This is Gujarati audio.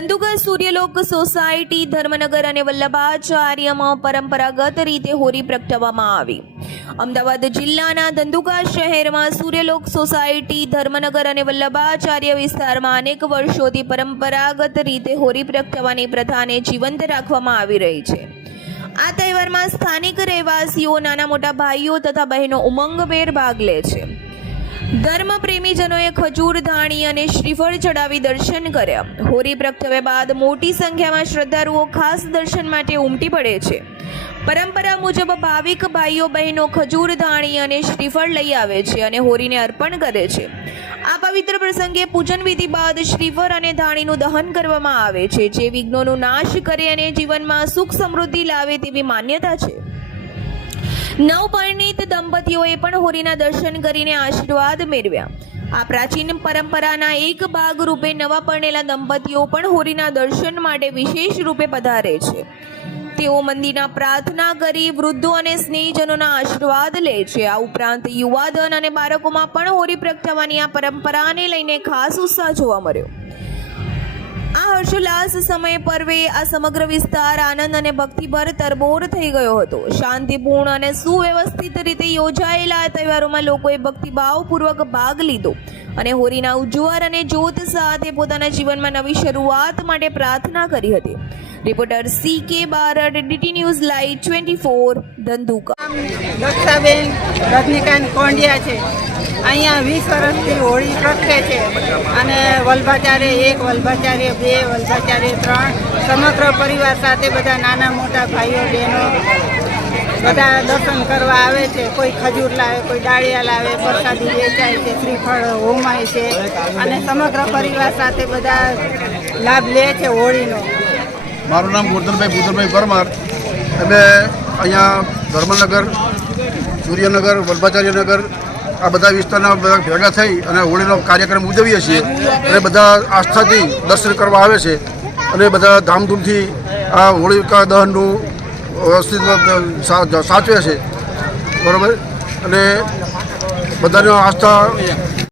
ધંધુકા સૂર્યલોક સોસાયટી ધર્મનગર અને વલ્લભાચાર્યમાં પરંપરાગત રીતે હોળી પ્રગટાવવામાં આવી। અમદાવાદ જિલ્લાના ધંધુકા શહેરમાં સૂર્યલોક સોસાયટી ધર્મનગર અને વલ્લભાચાર્ય વિસ્તારમાં અનેક વર્ષોથી પરંપરાગત રીતે હોળી પ્રગટાવવાની પ્રથાને જીવંત રાખવામાં આવી રહી છે। આ તહેવારમાં સ્થાનિક રહેવાસીઓ, નાના મોટા ભાઈઓ તથા બહેનો ઉમંગભેર ભાગ લે છે। ધર્મ પ્રેમીજનોએ ખજૂર, ધાણી અને શ્રીફળ ચડાવી દર્શન કર્યા। હોળી પ્રગટાવ્યા બાદ મોટી સંખ્યામાં શ્રદ્ધાળુઓ ખાસ દર્શન માટે ઉમટી પડે છે। પરંપરા મુજબ ભાવિક ભાઈઓ બહેનો ખજૂર, ધાણી અને શ્રીફળ લઈ આવે છે અને હોળીને અર્પણ કરે છે। આ પવિત્ર પ્રસંગે પૂજન વિધિ બાદ શ્રીફળ અને ધાણીનું દહન કરવામાં આવે છે, જે વિઘ્નોનો નાશ કરે અને જીવનમાં સુખ સમૃદ્ધિ લાવે તેવી માન્યતા છે। નવપરિણીત દંપતીઓએ પણ હોળીના દર્શન કરીને આશીર્વાદ મેળવ્યા। આ પ્રાચીન પરંપરાના એક ભાગ રૂપે નવા પરણેલા દંપતીઓ પણ હોળીના દર્શન માટે વિશેષ રૂપે પધારે છે। તેઓ મંદિરના પ્રાર્થના કરી વૃદ્ધો અને સ્નેહીજનોના આશીર્વાદ લે છે। આ ઉપરાંત યુવાધન અને બાળકોમાં પણ હોળી પ્રગટાવવાની આ પરંપરાને લઈને ખાસ ઉત્સાહ જોવા મળ્યો। આ હર્ષોલ્લાસ સમય પર્વે આ સમગ્ર વિસ્તાર આનંદ અને ભક્તિભર તરબોળ થઈ ગયો હતો। શાંતિપૂર્ણ અને સુવ્યવસ્થિત રીતે યોજાયેલા આ તહેવારોમાં લોકોએ ભક્તિભાવપૂર્વક ભાગ લીધો અને હોળીના ઉજ્જવળ અને જ્યોત સાથે પોતાના જીવનમાં નવી શરૂઆત માટે પ્રાર્થના કરી હતી। Reporter CK Barad, DT news live 24, Dhandhuka. દક્ષાબેન રજનીકાંત કોંડિયા છે। અહીંયા 20 વર્ષથી હોળી પ્રગટે છે અને વલ્લભાચાર્ય 1, વલ્લભાચાર્ય 2, વલ્લભાચાર્ય 3 સમગ્ર પરિવાર સાથે બધા નાના મોટા ભાઈઓ બહેનો બધા દર્શન કરવા આવે છે। કોઈ ખજૂર લાવે, કોઈ ડાળિયા લાવે, પ્રસાદી વેચાય છે, શ્રીફળ હોમાય છે અને સમગ્ર પરિવાર સાથે બધા લાભ લે છે હોળીનો। મારું નામ ગોરધનભાઈ ભૂધનભાઈ પરમાર। અમે અહીંયા ધર્મનગર, સૂર્યનગર, વલ્લભાચાર્યનગર આ બધા વિસ્તારના બધા ભેગા થઈ અને હોળીનો કાર્યક્રમ ઉજવીએ છીએ અને બધા આસ્થાથી દર્શન કરવા આવે છે અને બધા ધામધૂમથી આ હોળિકા દહનનું વ્યવસ્થિત સાચવે છે, બરાબર। અને બધાની આસ્થા